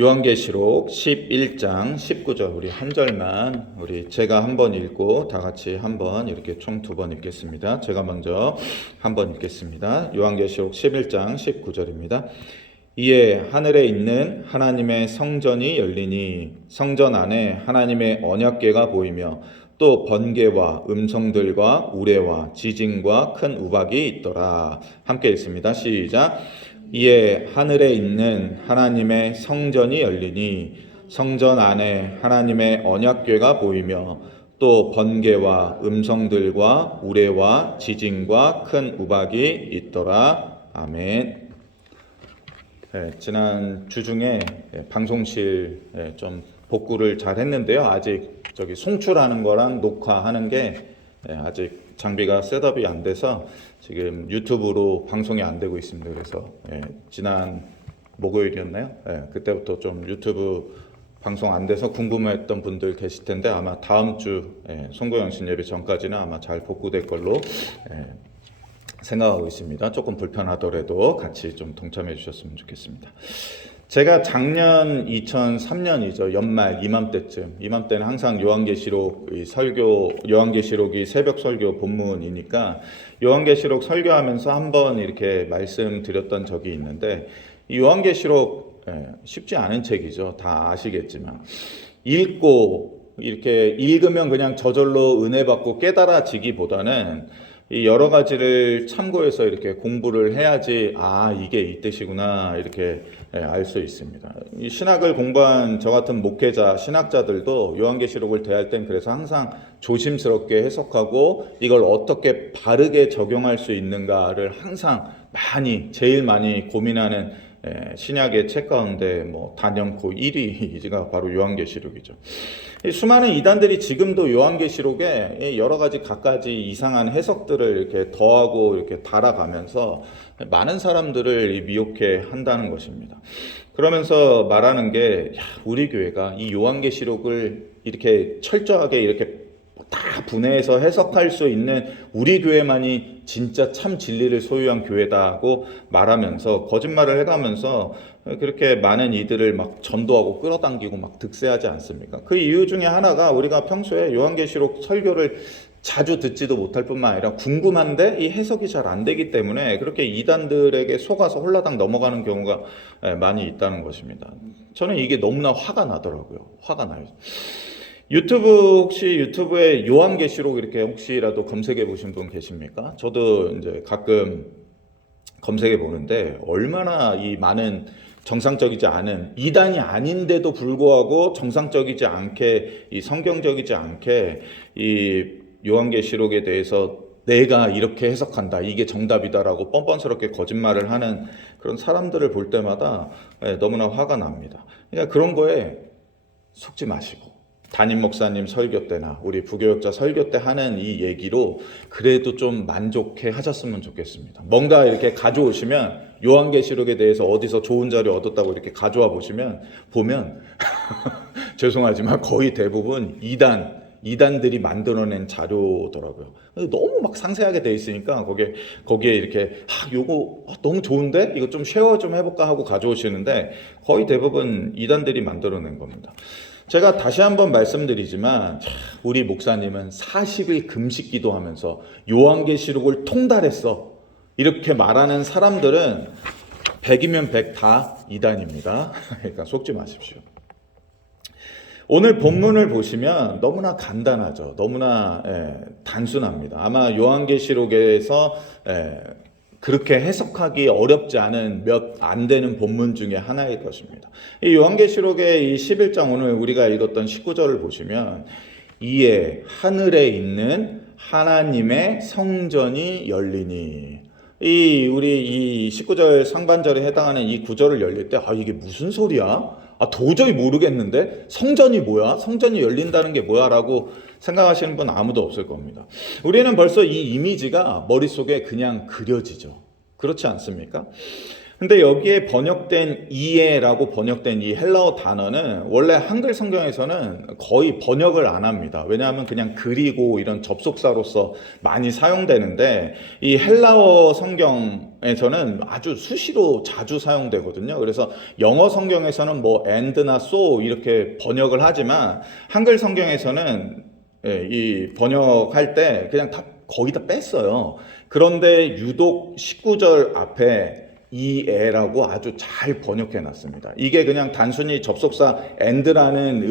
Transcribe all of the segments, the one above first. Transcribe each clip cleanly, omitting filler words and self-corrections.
요한계시록 11장 19절 우리 한 절만 제가 한번 읽고 다 같이 한번 이렇게 총 두 번 읽겠습니다. 제가 먼저 한번 읽겠습니다. 요한계시록 11장 19절입니다. 이에 하늘에 있는 하나님의 성전이 열리니 성전 안에 하나님의 언약궤가 보이며 또 번개와 음성들과 우레와 지진과 큰 우박이 있더라. 함께 읽습니다. 시작. 이에 하늘에 있는 하나님의 성전이 열리니 성전 안에 하나님의 언약궤가 보이며 또 번개와 음성들과 우레와 지진과 큰 우박이 있더라. 아멘. 지난 주 중에 방송실 좀 복구를 잘 했는데요. 아직 송출하는 거랑 녹화하는 게 아직 장비가 셋업이 안 돼서 지금 유튜브로 방송이 안 되고 있습니다. 그래서 지난 목요일이었나요? 그때부터 좀 유튜브 방송 안 돼서 궁금했던 분들 계실 텐데 아마 다음 주 송구영신 예배 전까지는 아마 잘 복구될 걸로 생각하고 있습니다. 조금 불편하더라도 같이 좀 동참해 주셨으면 좋겠습니다. 제가 작년 2003년이죠. 연말 이맘때는 항상 요한계시록이 새벽 설교 본문이니까 요한계시록 설교하면서 한번 이렇게 말씀드렸던 적이 있는데 이 요한계시록 쉽지 않은 책이죠. 다 아시겠지만 읽고 이렇게 읽으면 그냥 저절로 은혜 받고 깨달아지기보다는 이 여러 가지를 참고해서 이렇게 공부를 해야지 이게 이 뜻이구나 이렇게 알 수 있습니다. 이 신학을 공부한 저 같은 목회자, 신학자들도 요한계시록을 대할 땐 그래서 항상 조심스럽게 해석하고 이걸 어떻게 바르게 적용할 수 있는가를 항상 제일 많이 고민하는 신약의 책 가운데 단연코 1위가 바로 요한계시록이죠. 수많은 이단들이 지금도 요한계시록에 여러 가지 갖가지 이상한 해석들을 이렇게 더하고 이렇게 달아가면서 많은 사람들을 미혹해 한다는 것입니다. 그러면서 말하는 게 우리 교회가 이 요한계시록을 이렇게 철저하게 이렇게 다 분해해서 해석할 수 있는 우리 교회만이 진짜 참 진리를 소유한 교회다고 말하면서 거짓말을 해가면서 그렇게 많은 이들을 막 전도하고 끌어당기고 막 득세하지 않습니까? 그 이유 중에 하나가 우리가 평소에 요한계시록 설교를 자주 듣지도 못할 뿐만 아니라 궁금한데 이 해석이 잘 안 되기 때문에 그렇게 이단들에게 속아서 홀라당 넘어가는 경우가 많이 있다는 것입니다. 저는 이게 너무나 화가 나더라고요. 화가 나요. 혹시 유튜브에 요한계시록 이렇게 혹시라도 검색해 보신 분 계십니까? 저도 이제 가끔 검색해 보는데 얼마나 이 많은 정상적이지 않은 이단이 아닌데도 불구하고 정상적이지 않게 이 성경적이지 않게 이 요한계시록에 대해서 내가 이렇게 해석한다 이게 정답이다라고 뻔뻔스럽게 거짓말을 하는 그런 사람들을 볼 때마다 너무나 화가 납니다. 그러니까 그런 거에 속지 마시고 담임 목사님 설교 때나 우리 부교역자 설교 때 하는 이 얘기로 그래도 좀 만족해 하셨으면 좋겠습니다. 뭔가 이렇게 가져오시면 요한계시록에 대해서 어디서 좋은 자료 얻었다고 이렇게 가져와 보면 죄송하지만 거의 대부분 이단들이 만들어낸 자료더라고요. 너무 막 상세하게 돼 있으니까 거기에 이렇게 요거 너무 좋은데 이거 좀 쉐어 좀 해볼까 하고 가져오시는데 거의 대부분 이단들이 만들어낸 겁니다. 제가 다시 한번 말씀드리지만 우리 목사님은 40일 금식 기도하면서 요한계시록을 통달했어 이렇게 말하는 사람들은 100이면 100 다 이단입니다. 그러니까 속지 마십시오. 오늘 본문을 보시면 너무나 간단하죠. 너무나 단순합니다. 아마 요한계시록에서 그렇게 해석하기 어렵지 않은 몇 안 되는 본문 중에 하나일 것입니다. 이 요한계시록의 이 11장 오늘 우리가 읽었던 19절을 보시면 이에 하늘에 있는 하나님의 성전이 열리니 우리 이 19절 상반절에 해당하는 이 구절을 열릴 때 이게 무슨 소리야? 도저히 모르겠는데 성전이 뭐야? 성전이 열린다는 게 뭐야? 라고 생각하시는 분 아무도 없을 겁니다. 우리는 벌써 이 이미지가 머릿속에 그냥 그려지죠. 그렇지 않습니까? 근데 여기에 번역된 이에라고 번역된 이 헬라어 단어는 원래 한글 성경에서는 거의 번역을 안 합니다. 왜냐하면 그냥 그리고 이런 접속사로서 많이 사용되는데 이 헬라어 성경에서는 아주 수시로 자주 사용되거든요. 그래서 영어 성경에서는 뭐 and나 so 이렇게 번역을 하지만 한글 성경에서는 이 번역할 때 그냥 다 거의 다 뺐어요. 그런데 유독 19절 앞에 이에라고 아주 잘 번역해 놨습니다. 이게 그냥 단순히 접속사 and라는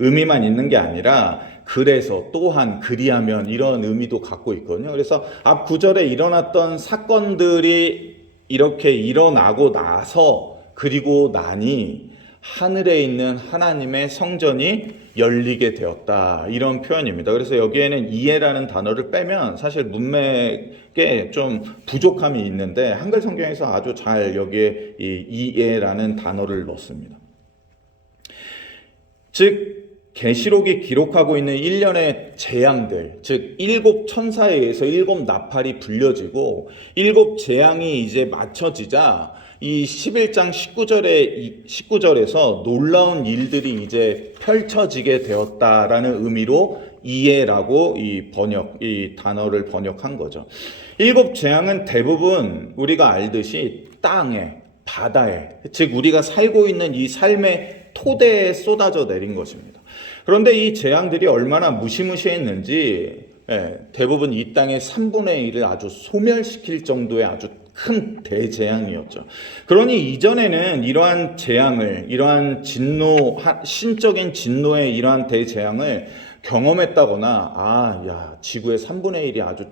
의미만 있는 게 아니라 그래서 또한 그리하면 이런 의미도 갖고 있거든요. 그래서 앞 구절에 일어났던 사건들이 이렇게 일어나고 나서 그리고 나니 하늘에 있는 하나님의 성전이 열리게 되었다, 이런 표현입니다. 그래서 여기에는 이해라는 단어를 빼면 사실 문맥에 좀 부족함이 있는데 한글 성경에서 아주 잘 여기에 이 이해라는 단어를 넣습니다. 즉 계시록이 기록하고 있는 일련의 재앙들, 즉 일곱 천사에 의해서 일곱 나팔이 불려지고 일곱 재앙이 이제 맞춰지자 이 11장 19절에서 놀라운 일들이 이제 펼쳐지게 되었다라는 의미로 이해라고 이 단어를 번역한 거죠. 일곱 재앙은 대부분 우리가 알듯이 땅에, 바다에, 즉 우리가 살고 있는 이 삶의 토대에 쏟아져 내린 것입니다. 그런데 이 재앙들이 얼마나 무시무시했는지 대부분 이 땅의 3분의 1을 아주 소멸시킬 정도의 아주 큰 대재앙이었죠. 그러니 이전에는 이러한 재앙을, 이러한 신적인 진노의 이러한 대재앙을 경험했다거나 지구의 3분의 1이 아주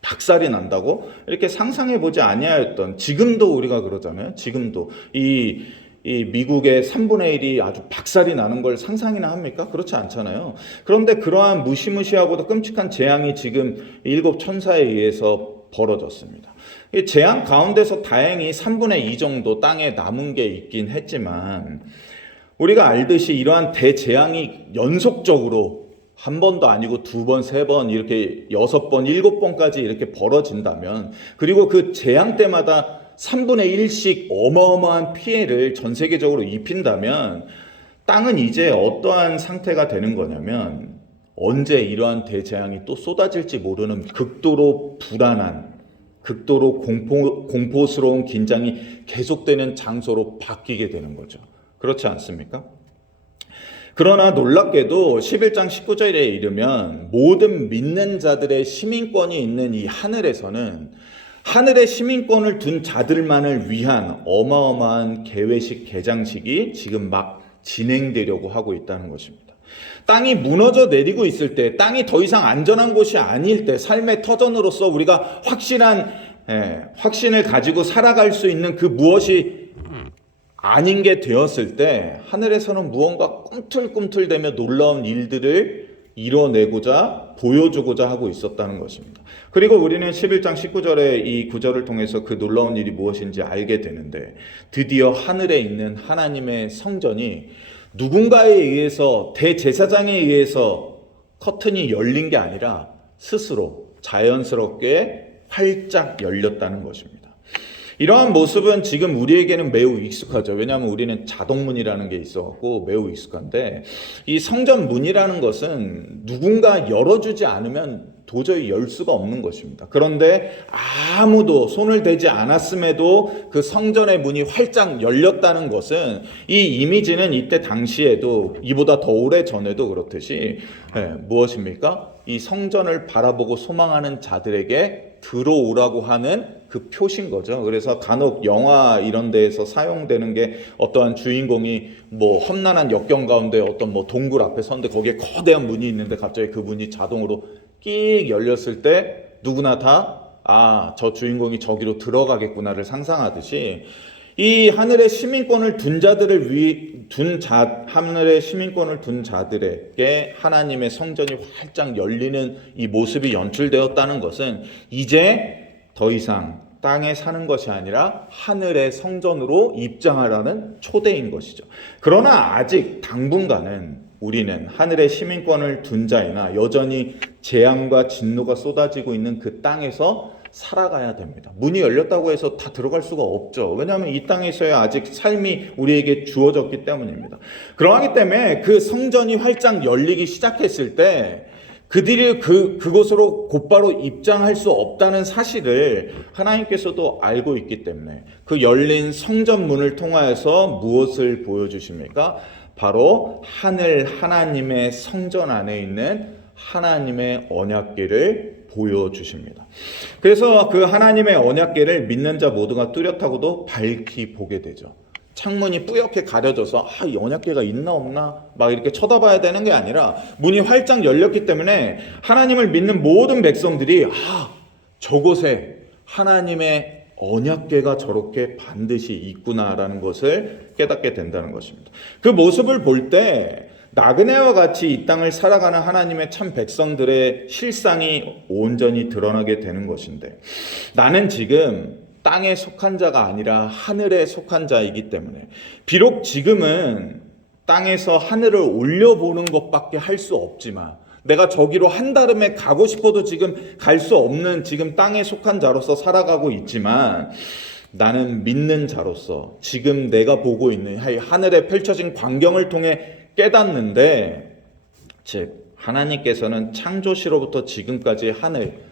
박살이 난다고 이렇게 상상해 보지 아니하였던, 지금도 우리가 그러잖아요. 지금도 이 미국의 3분의 1이 아주 박살이 나는 걸 상상이나 합니까? 그렇지 않잖아요. 그런데 그러한 무시무시하고도 끔찍한 재앙이 지금 일곱 천사에 의해서 벌어졌습니다. 이 재앙 가운데서 다행히 3분의 2 정도 땅에 남은 게 있긴 했지만 우리가 알듯이 이러한 대재앙이 연속적으로 한 번도 아니고 두 번, 세 번, 이렇게 6번, 7번까지 이렇게 벌어진다면, 그리고 그 재앙 때마다 3분의 1씩 어마어마한 피해를 전 세계적으로 입힌다면 땅은 이제 어떠한 상태가 되는 거냐면 언제 이러한 대재앙이 또 쏟아질지 모르는 극도로 불안한, 극도로 공포스러운 긴장이 계속되는 장소로 바뀌게 되는 거죠. 그렇지 않습니까? 그러나 놀랍게도 11장 19절에 이르면 모든 믿는 자들의 시민권이 있는 이 하늘에서는 하늘의 시민권을 둔 자들만을 위한 어마어마한 개회식, 개장식이 지금 막 진행되려고 하고 있다는 것입니다. 땅이 무너져 내리고 있을 때, 땅이 더 이상 안전한 곳이 아닐 때, 삶의 터전으로서 우리가 확신을 가지고 살아갈 수 있는 그 무엇이 아닌 게 되었을 때 하늘에서는 무언가 꿈틀꿈틀대며 놀라운 일들을 이뤄내고자 보여주고자 하고 있었다는 것입니다. 그리고 우리는 11장 19절의 이 구절을 통해서 그 놀라운 일이 무엇인지 알게 되는데, 드디어 하늘에 있는 하나님의 성전이 누군가에 의해서, 대제사장에 의해서 커튼이 열린 게 아니라 스스로 자연스럽게 활짝 열렸다는 것입니다. 이러한 모습은 지금 우리에게는 매우 익숙하죠. 왜냐하면 우리는 자동문이라는 게 있어갖고 매우 익숙한데, 이 성전 문이라는 것은 누군가 열어주지 않으면 도저히 열 수가 없는 것입니다. 그런데 아무도 손을 대지 않았음에도 그 성전의 문이 활짝 열렸다는 것은, 이 이미지는 이때 당시에도, 이보다 더 오래 전에도 그렇듯이 무엇입니까? 이 성전을 바라보고 소망하는 자들에게 들어오라고 하는 그 표신 거죠. 그래서 간혹 영화 이런 데에서 사용되는 게, 어떠한 주인공이 뭐 험난한 역경 가운데 어떤 뭐 동굴 앞에 섰는데 거기에 거대한 문이 있는데 갑자기 그 문이 자동으로 끽 열렸을 때 누구나 다 저 주인공이 저기로 들어가겠구나를 상상하듯이, 이 하늘의 시민권을 둔 하늘의 시민권을 둔 자들에게 하나님의 성전이 활짝 열리는 이 모습이 연출되었다는 것은 이제 더 이상 땅에 사는 것이 아니라 하늘의 성전으로 입장하라는 초대인 것이죠. 그러나 아직 당분간은 우리는 하늘의 시민권을 둔 자이나 여전히 재앙과 진노가 쏟아지고 있는 그 땅에서 살아가야 됩니다. 문이 열렸다고 해서 다 들어갈 수가 없죠. 왜냐하면 이 땅에 있어야 아직 삶이 우리에게 주어졌기 때문입니다. 그러하기 때문에 그 성전이 활짝 열리기 시작했을 때 그들이 그곳으로 곧바로 입장할 수 없다는 사실을 하나님께서도 알고 있기 때문에 그 열린 성전 문을 통하여서 무엇을 보여주십니까? 바로 하늘 하나님의 성전 안에 있는 하나님의 언약궤를 보여주십니다. 그래서 그 하나님의 언약궤를 믿는 자 모두가 뚜렷하고도 밝히 보게 되죠. 창문이 뿌옇게 가려져서 이 언약궤가 있나 없나 막 이렇게 쳐다봐야 되는 게 아니라 문이 활짝 열렸기 때문에 하나님을 믿는 모든 백성들이 저곳에 하나님의 언약궤가 저렇게 반드시 있구나라는 것을 깨닫게 된다는 것입니다. 그 모습을 볼 때 나그네와 같이 이 땅을 살아가는 하나님의 참 백성들의 실상이 온전히 드러나게 되는 것인데, 나는 지금 땅에 속한 자가 아니라 하늘에 속한 자이기 때문에 비록 지금은 땅에서 하늘을 올려보는 것밖에 할 수 없지만, 내가 저기로 한달음에 가고 싶어도 지금 갈 수 없는 지금 땅에 속한 자로서 살아가고 있지만, 나는 믿는 자로서 지금 내가 보고 있는 하늘에 펼쳐진 광경을 통해 깨닫는데, 즉 하나님께서는 창조시로부터 지금까지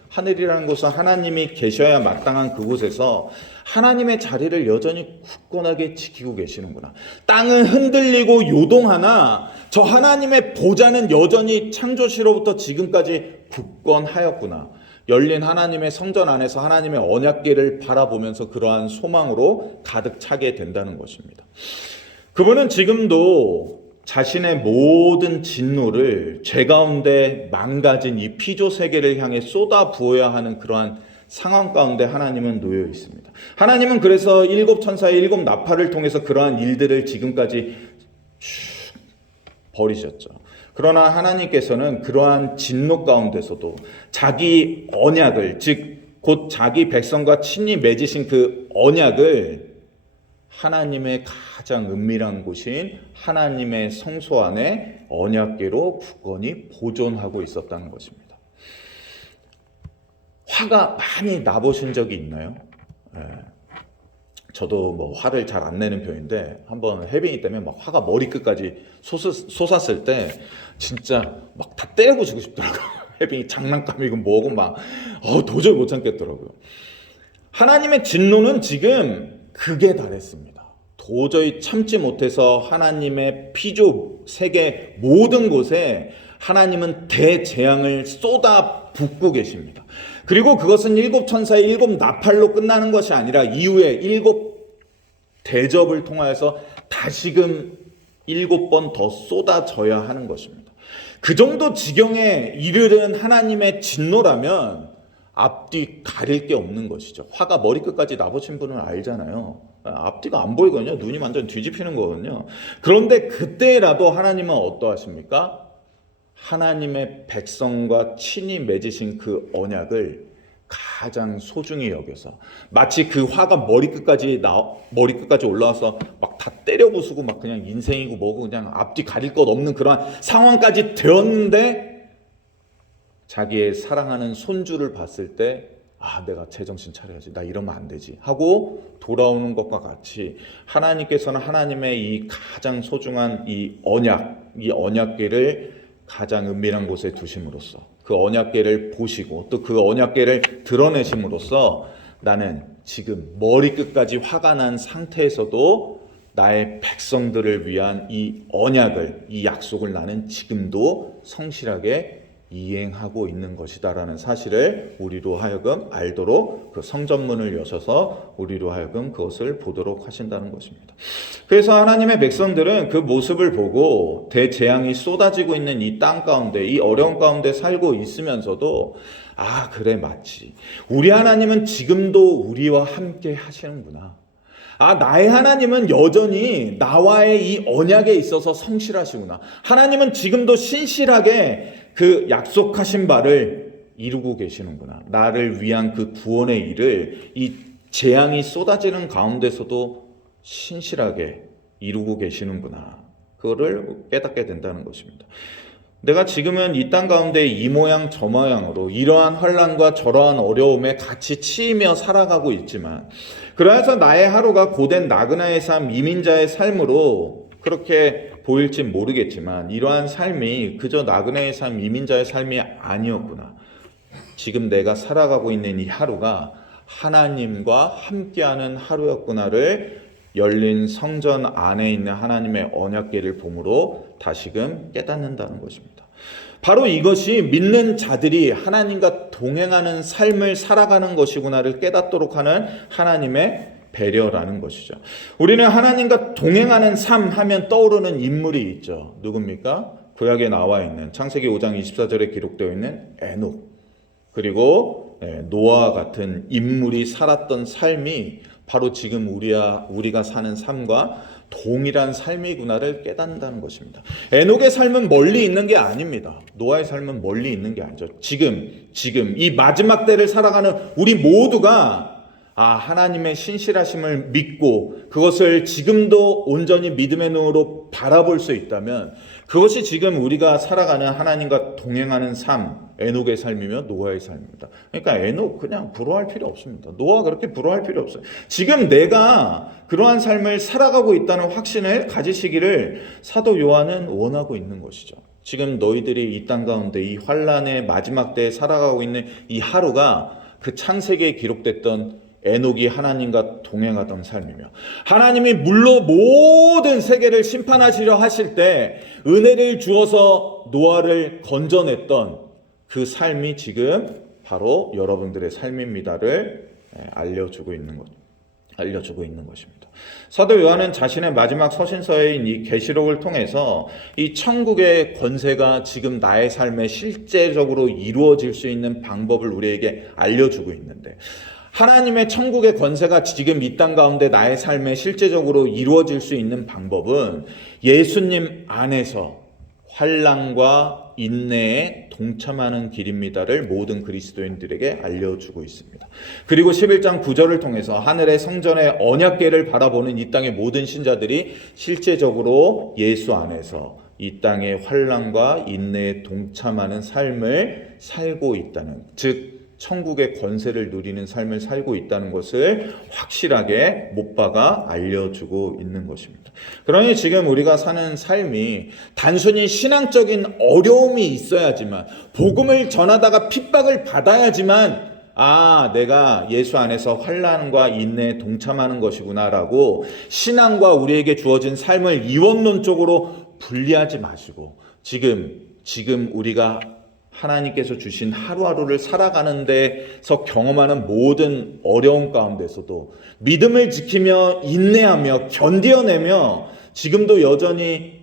하늘이라는 곳은 하나님이 계셔야 마땅한 그곳에서 하나님의 자리를 여전히 굳건하게 지키고 계시는구나. 땅은 흔들리고 요동하나 저 하나님의 보좌는 여전히 창조시로부터 지금까지 굳건하였구나. 열린 하나님의 성전 안에서 하나님의 언약궤를 바라보면서 그러한 소망으로 가득 차게 된다는 것입니다. 그분은 지금도 자신의 모든 진노를 죄 가운데 망가진 이 피조 세계를 향해 쏟아 부어야 하는 그러한 상황 가운데 하나님은 놓여 있습니다. 하나님은 그래서 일곱 천사의 일곱 나팔을 통해서 그러한 일들을 지금까지 쭉 버리셨죠. 그러나 하나님께서는 그러한 진노 가운데서도 자기 언약을, 즉 곧 자기 백성과 친히 맺으신 그 언약을 하나님의 가장 은밀한 곳인 하나님의 성소 안에 언약궤로 굳건히 보존하고 있었다는 것입니다. 화가 많이 나보신 적이 있나요? 저도 뭐 화를 잘 안 내는 편인데 한번 해빙이 때문에 막 화가 머리끝까지 솟았을 때 진짜 막 다 때려부수고 싶더라고요. 해빙이 장난감이고 뭐고 막 도저히 못 참겠더라고요. 하나님의 진노는 지금 극에 달했습니다. 도저히 참지 못해서 하나님의 피조 세계 모든 곳에 하나님은 대재앙을 쏟아 붓고 계십니다. 그리고 그것은 일곱 천사의 일곱 나팔로 끝나는 것이 아니라 이후에 일곱 대접을 통하여서 다시금 7번 더 쏟아져야 하는 것입니다. 그 정도 지경에 이르른 하나님의 진노라면 앞뒤 가릴 게 없는 것이죠. 화가 머리끝까지 나보신 분은 알잖아요. 앞뒤가 안 보이거든요. 눈이 완전 뒤집히는 거거든요. 그런데 그때라도 하나님은 어떠하십니까? 하나님의 백성과 친히 맺으신 그 언약을 가장 소중히 여겨서 마치 그 화가 머리끝까지 올라와서 막 다 때려부수고 막 그냥 인생이고 뭐고 그냥 앞뒤 가릴 것 없는 그런 상황까지 되었는데, 자기의 사랑하는 손주를 봤을 때 내가 제정신 차려야지, 나 이러면 안 되지 하고 돌아오는 것과 같이 하나님께서는 하나님의 이 가장 소중한 이 언약궤를 가장 은밀한 곳에 두심으로써 그 언약궤를 보시고 또 그 언약궤를 드러내심으로써 나는 지금 머리끝까지 화가 난 상태에서도 나의 백성들을 위한 이 언약을, 이 약속을 나는 지금도 성실하게 이행하고 있는 것이다라는 사실을 우리로 하여금 알도록 그 성전문을 여셔서 우리로 하여금 그것을 보도록 하신다는 것입니다. 그래서 하나님의 백성들은 그 모습을 보고 대재앙이 쏟아지고 있는 이 땅 가운데, 이 어려운 가운데 살고 있으면서도 그래 맞지, 우리 하나님은 지금도 우리와 함께 하시는구나, 나의 하나님은 여전히 나와의 이 언약에 있어서 성실하시구나, 하나님은 지금도 신실하게 그 약속하신 바를 이루고 계시는구나, 나를 위한 그 구원의 일을 이 재앙이 쏟아지는 가운데서도 신실하게 이루고 계시는구나, 그거를 깨닫게 된다는 것입니다. 내가 지금은 이 땅 가운데 이 모양 저 모양으로 이러한 환난과 저러한 어려움에 같이 치이며 살아가고 있지만, 그러해서 나의 하루가 고된 나그네의 삶, 이민자의 삶으로 그렇게 보일지 모르겠지만, 이러한 삶이 그저 나그네의 삶, 이민자의 삶이 아니었구나. 지금 내가 살아가고 있는 이 하루가 하나님과 함께하는 하루였구나를 열린 성전 안에 있는 하나님의 언약궤를 봄으로 다시금 깨닫는다는 것입니다. 바로 이것이 믿는 자들이 하나님과 동행하는 삶을 살아가는 것이구나를 깨닫도록 하는 하나님의 배려라는 것이죠. 우리는 하나님과 동행하는 삶 하면 떠오르는 인물이 있죠. 누굽니까? 구약에 나와 있는 창세기 5장 24절에 기록되어 있는 에녹, 그리고 노아와 같은 인물이 살았던 삶이 바로 지금 우리가 사는 삶과 동일한 삶이구나를 깨닫는다는 것입니다. 에녹의 삶은 멀리 있는 게 아닙니다. 노아의 삶은 멀리 있는 게 아니죠. 지금 이 마지막 때를 살아가는 우리 모두가 하나님의 신실하심을 믿고 그것을 지금도 온전히 믿음의 눈으로 바라볼 수 있다면, 그것이 지금 우리가 살아가는 하나님과 동행하는 삶, 에녹의 삶이며 노아의 삶입니다. 그러니까 에녹 그냥 부러워할 필요 없습니다. 노아 그렇게 부러워할 필요 없어요. 지금 내가 그러한 삶을 살아가고 있다는 확신을 가지시기를 사도 요한은 원하고 있는 것이죠. 지금 너희들이 이 땅 가운데 이 환난의 마지막 때에 살아가고 있는 이 하루가 그 창세기에 기록됐던 에녹이 하나님과 동행하던 삶이며, 하나님이 물로 모든 세계를 심판하시려 하실 때 은혜를 주어서 노아를 건져냈던 그 삶이 지금 바로 여러분들의 삶입니다를 알려주고 있는 것입니다. 사도 요한은 자신의 마지막 서신서인 이 계시록을 통해서 이 천국의 권세가 지금 나의 삶에 실제적으로 이루어질 수 있는 방법을 우리에게 알려주고 있는데, 하나님의 천국의 권세가 지금 이 땅 가운데 나의 삶에 실제적으로 이루어질 수 있는 방법은 예수님 안에서 환난과 인내에 동참하는 길입니다를 모든 그리스도인들에게 알려주고 있습니다. 그리고 11장 9절을 통해서 하늘의 성전의 언약궤를 바라보는 이 땅의 모든 신자들이 실제적으로 예수 안에서 이 땅의 환난과 인내에 동참하는 삶을 살고 있다는, 즉 천국의 권세를 누리는 삶을 살고 있다는 것을 확실하게 못 박아 알려주고 있는 것입니다. 그러니 지금 우리가 사는 삶이 단순히 신앙적인 어려움이 있어야지만, 복음을 전하다가 핍박을 받아야지만 내가 예수 안에서 환난과 인내에 동참하는 것이구나라고 신앙과 우리에게 주어진 삶을 이원론적으로 분리하지 마시고, 지금 우리가 하나님께서 주신 하루하루를 살아가는 데서 경험하는 모든 어려움 가운데서도 믿음을 지키며 인내하며 견뎌내며 지금도 여전히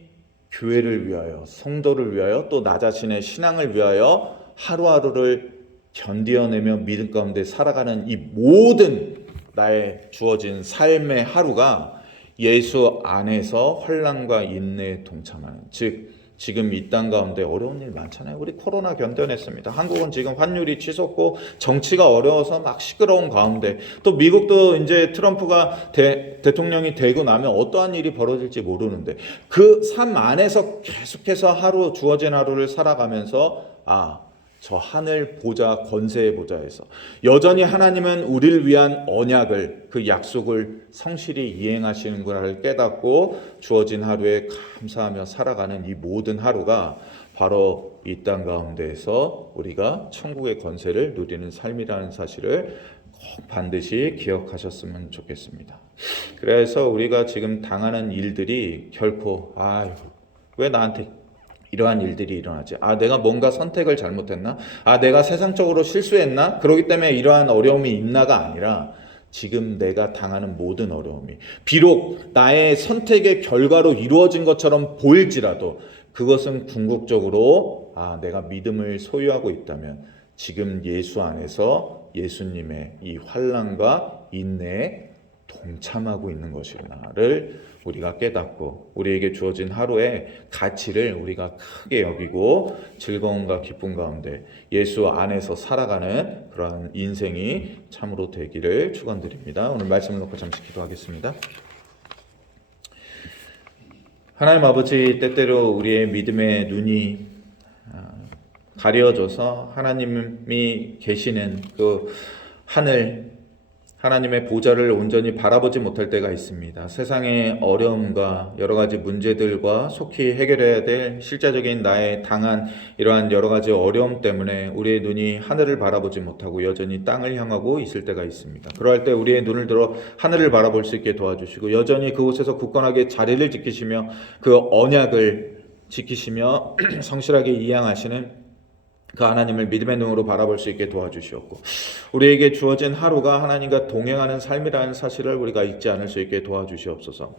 교회를 위하여, 성도를 위하여, 또 나 자신의 신앙을 위하여 하루하루를 견뎌내며 믿음 가운데 살아가는 이 모든 나의 주어진 삶의 하루가 예수 안에서 환난과 인내에 동참하는, 즉 지금 이 땅 가운데 어려운 일 많잖아요. 우리 코로나 견뎌냈습니다. 한국은 지금 환율이 치솟고 정치가 어려워서 막 시끄러운 가운데, 또 미국도 이제 트럼프가 대통령이 되고 나면 어떠한 일이 벌어질지 모르는데, 그 삶 안에서 계속해서 주어진 하루를 살아가면서 저 하늘 보좌, 권세의 보좌에서 여전히 하나님은 우리를 위한 언약을, 그 약속을 성실히 이행하시는구나를 깨닫고 주어진 하루에 감사하며 살아가는 이 모든 하루가 바로 이 땅 가운데에서 우리가 천국의 권세를 누리는 삶이라는 사실을 꼭 반드시 기억하셨으면 좋겠습니다. 그래서 우리가 지금 당하는 일들이 결코 왜 나한테 이러한 일들이 일어나지? 내가 뭔가 선택을 잘못했나? 내가 세상적으로 실수했나? 그렇기 때문에 이러한 어려움이 있나가 아니라, 지금 내가 당하는 모든 어려움이 비록 나의 선택의 결과로 이루어진 것처럼 보일지라도 그것은 궁극적으로 내가 믿음을 소유하고 있다면 지금 예수 안에서 예수님의 이 환난과 인내에 동참하고 있는 것이구나를 우리가 깨닫고, 우리에게 주어진 하루의 가치를 우리가 크게 여기고 즐거움과 기쁨 가운데 예수 안에서 살아가는 그러한 인생이 참으로 되기를 축원드립니다. 오늘 말씀을 놓고 잠시 기도하겠습니다. 하나님 아버지, 때때로 우리의 믿음의 눈이 가려져서 하나님이 계시는 그 하늘, 하나님의 보좌를 온전히 바라보지 못할 때가 있습니다. 세상의 어려움과 여러 가지 문제들과 속히 해결해야 될 실제적인 나의 당한 이러한 여러 가지 어려움 때문에 우리의 눈이 하늘을 바라보지 못하고 여전히 땅을 향하고 있을 때가 있습니다. 그러할 때 우리의 눈을 들어 하늘을 바라볼 수 있게 도와주시고 여전히 그곳에서 굳건하게 자리를 지키시며 그 언약을 지키시며 성실하게 이행하시는 그 하나님을 믿음의 눈으로 바라볼 수 있게 도와주시옵고 우리에게 주어진 하루가 하나님과 동행하는 삶이라는 사실을 우리가 잊지 않을 수 있게 도와주시옵소서.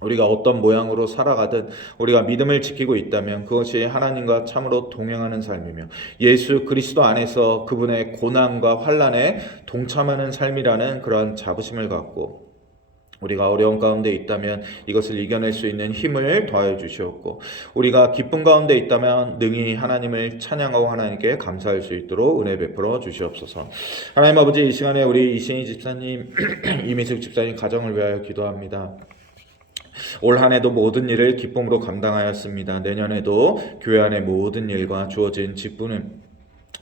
우리가 어떤 모양으로 살아가든 우리가 믿음을 지키고 있다면 그것이 하나님과 참으로 동행하는 삶이며 예수 그리스도 안에서 그분의 고난과 환난에 동참하는 삶이라는 그러한 자부심을 갖고 우리가 어려운 가운데 있다면 이것을 이겨낼 수 있는 힘을 더하여 주시옵고 우리가 기쁨 가운데 있다면 능히 하나님을 찬양하고 하나님께 감사할 수 있도록 은혜 베풀어 주시옵소서. 하나님 아버지, 이 시간에 우리 이신희 집사님, 이미숙 집사님 가정을 위하여 기도합니다. 올 한 해도 모든 일을 기쁨으로 감당하였습니다. 내년에도 교회 안의 모든 일과 주어진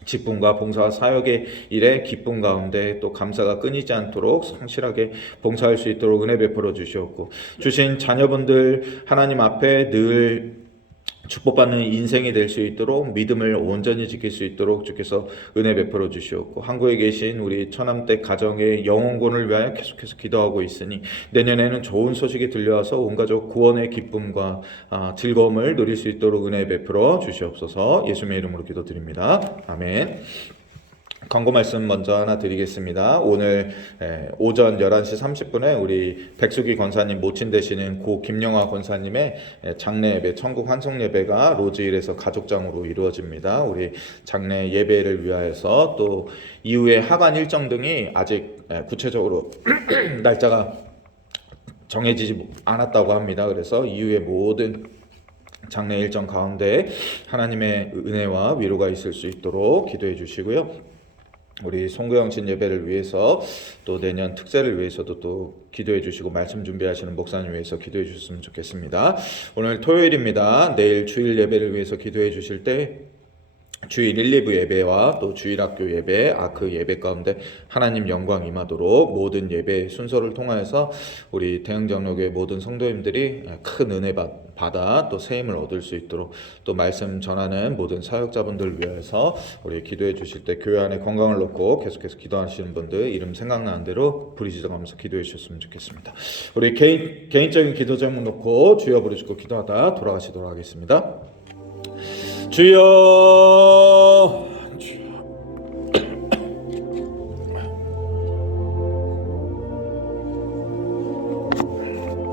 직분과 봉사와 사역의 일에 기쁨 가운데 또 감사가 끊이지 않도록 성실하게 봉사할 수 있도록 은혜 베풀어 주시옵고 주신 자녀분들 하나님 앞에 늘 축복받는 인생이 될 수 있도록 믿음을 온전히 지킬 수 있도록 주께서 은혜 베풀어 주시옵고 한국에 계신 우리 처남댁 가정의 영혼권을 위하여 계속해서 기도하고 있으니 내년에는 좋은 소식이 들려와서 온 가족 구원의 기쁨과 즐거움을 누릴 수 있도록 은혜 베풀어 주시옵소서. 예수님의 이름으로 기도드립니다. 아멘. 광고 말씀 먼저 하나 드리겠습니다. 오늘 오전 11시 30분에 우리 백수기 권사님 모친 되시는 고 김영화 권사님의 장례 예배, 천국 환송 예배가 로즈힐에서 가족장으로 이루어집니다. 우리 장례 예배를 위하여서 또 이후에 하간 일정 등이 아직 구체적으로 날짜가 정해지지 않았다고 합니다. 그래서 이후에 모든 장례 일정 가운데 하나님의 은혜와 위로가 있을 수 있도록 기도해 주시고요. 우리 송구영신 예배를 위해서 또 내년 특세를 위해서도 또 기도해 주시고 말씀 준비하시는 목사님 위해서 기도해 주셨으면 좋겠습니다. 오늘 토요일입니다. 내일 주일 예배를 위해서 기도해 주실 때 주일 1, 2부 예배와 또 주일학교 예배, 아크 예배 가운데 하나님 영광 임하도록 모든 예배 순서를 통하여서 우리 대흥장로교회 모든 성도님들이 큰 은혜 받아 또 새 힘을 얻을 수 있도록 또 말씀 전하는 모든 사역자분들 위해서 우리 기도해 주실 때 교회 안에 건강을 놓고 계속해서 기도하시는 분들 이름 생각나는 대로 부르짖어가면서 기도해 주셨으면 좋겠습니다. 우리 개인적인 기도 제목 놓고 주여 부르짖고 기도하다 돌아가시도록 하겠습니다. 주여